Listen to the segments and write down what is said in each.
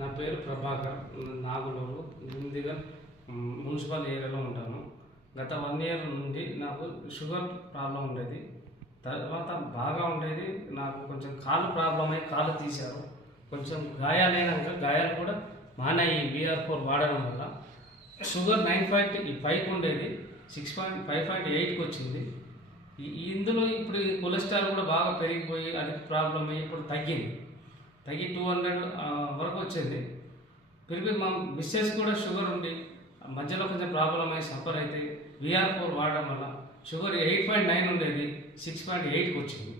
నా పేరు ప్రభాకర్. నాగులూరు ముందుగా మున్సిపల్ ఏరియాలో ఉంటాను. గత వన్ ఇయర్ నుండి నాకు షుగర్ ప్రాబ్లం ఉండేది. తర్వాత బాగా ఉండేది. నాకు కొంచెం కాలు ప్రాబ్లం అయ్యి కాలు తీశారు. కొంచెం గాయాలైనాక గాయాలు కూడా మానాయి బీఆర్ ఫోర్ వాడడం వల్ల. షుగర్ నైన్ పాయింట్ ఫైవ్కి ఉండేది. సిక్స్ పాయింట్ ఫైవ్ పాయింట్ ఎయిట్కి వచ్చింది. ఇందులో ఇప్పుడు కొలెస్ట్రాల్ కూడా బాగా పెరిగిపోయి అది ప్రాబ్లం అయ్యి ఇప్పుడు తగ్గింది. తగ్గి టూ హండ్రెడ్ వరకు వచ్చింది. పెరిగి మా మిస్సెస్ కూడా షుగర్ ఉండి మధ్యలో కొంచెం ప్రాబ్లం అయ్యి సఫర్ అయితే విఆర్ ఫోర్ వాడడం వల్ల షుగర్ ఎయిట్ పాయింట్ నైన్ ఉండేది సిక్స్ పాయింట్ ఎయిట్కి వచ్చింది.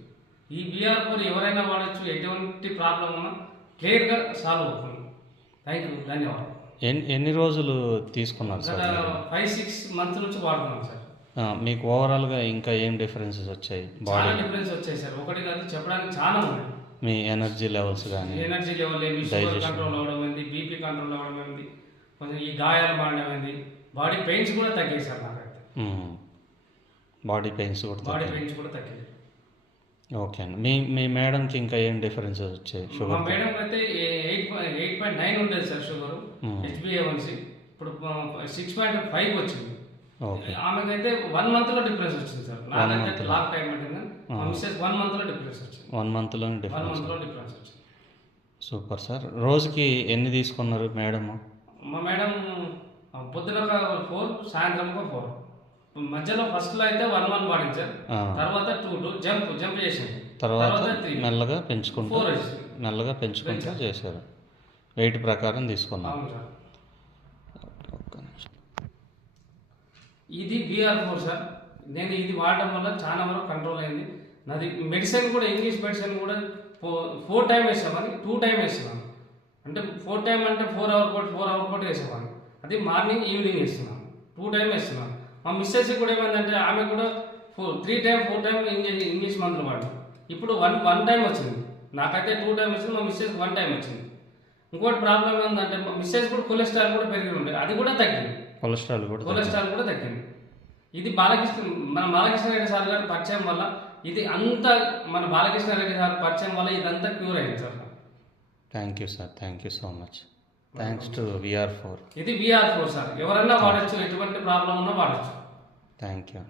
ఈ విఆర్ ఫోర్ ఎవరైనా వాడచ్చు ఎటువంటి ప్రాబ్లం ఉన్నా క్లియర్గా సాల్వ్ అవుతుంది. థ్యాంక్ యూ ధన్యవాదాలు. ఎన్ని ఎన్ని రోజులు తీసుకున్నారు సార్? ఫైవ్ సిక్స్ మంత్ నుంచి వాడుతున్నాం సార్. మీకు ఓవరాల్గా ఇంకా ఏం డిఫరెన్సెస్ వచ్చాయి? చాలా బాడీ డిఫరెన్స్ వచ్చాయి సార్. ఒకటి కాదు చెప్పడానికి చాలా ఉన్నాయి. మీ ఎనర్జీ లెవెల్స్ కానీ ఎనర్జీ లెవెల్ ఏమి షుగర్. కంట్రోల్ అవ్వడం ఏంది బీపీ కంట్రోల్ అవ్వడం ఏంది కొంచెం ఈ గాయాలు మారడం ఏంది బాడీ పెయిన్స్ కూడా తగ్గాయి సార్ నాకైతే. బాడీ పెయిన్స్ కూడా బాడీ. పెయిన్స్ కూడా తగ్గాయి. ఓకే అండి. మీ మీ మేడంకి ఇంకా ఏం డిఫరెన్సెస్ వచ్చాయి? మా షుగర్ మేడం అయితే ఎయిట్ ఎయిట్ పాయింట్ నైన్ ఉండేది sir sugar. H B A one C ఇప్పుడు సిక్స్ పాయింట్ ఫైవ్ వచ్చింది. ఆమెకైతే వన్ మంత్లో డిఫరెన్స్ వచ్చింది సార్. నాకైతే month లో. లాంగ్ టైం పట్టింది. మా. మిస్సెస్ వన్ మంత్లో డిఫరెన్స్ వచ్చింది. వన్ మంత్లో డిఫరెన్స్ వచ్చింది. Super sir. రోజుకి ఎన్ని తీసుకున్నారు మేడం? మా మేడం పొద్దున ఒక ఫోర్ సాయంత్రం ఒక ఫోర్. మధ్యలో ఫస్ట్లో అయితే వన్ వన్ ఆ. తర్వాత టూ టూ జంప్ జంప్ చేసింది. తర్వాత త్రీ మెల్లగా పెంచుకుంటూ మెల్లగా పెంచుకుంటూ. చేశారు. వెయిట్ ప్రకారం తీసుకున్నారు. ఇది బీఆర్ ఫోర్ సార్. నేను ఇది వాడడం వల్ల చాలా వరకు కంట్రోల్ అయింది. నాది మెడిసిన్ కూడా ఇంగ్లీష్ మెడిసిన్ కూడా ఫోర్ ఫోర్ టైం వేసామని టూ టైం వేస్తున్నాను అంటే ఫోర్ టైం అంటే ఫోర్ అవర్ కోట్ ఫోర్ అవర్ కోట్ వేసేవాడిని. అది మార్నింగ్ ఈవినింగ్ వేస్తున్నాను టూ టైం వేస్తున్నాను మా మిస్సెస్ కూడా ఏమైందంటే ఆమె కూడా four three time four time English English మందులు వాడు ఇప్పుడు వన్ వన్ టైం వచ్చింది. నాకైతే టూ టైం వచ్చింది మా మిస్సెస్ వన్ టైం వచ్చింది. ఇంకోటి ప్రాబ్లం ఏంటంటే మా మిస్సెస్ కూడా కొలెస్ట్రాల్ కూడా పెరిగి ఉండే అది కూడా తగ్గింది. కొలెస్ట్రాల్ కూడా. కొలెస్ట్రాల్ కూడా తగ్గింది. ఇది బాలకృష్ణ మన బాలకృష్ణ రెడ్డి సార్ గారి పరిచయం వల్ల ఇది అంత మన బాలకృష్ణ రెడ్డి సార్ పరిచయం వల్ల ఇదంతా క్యూర్ అయింది sir. Thank you sir thank you so much thanks to VR four ఇది విఆర్ ఫోర్ సార్ ఎవరన్నా వాడచ్చు ఎటువంటి ప్రాబ్లం ఉన్నా వాడచ్చు. Thank you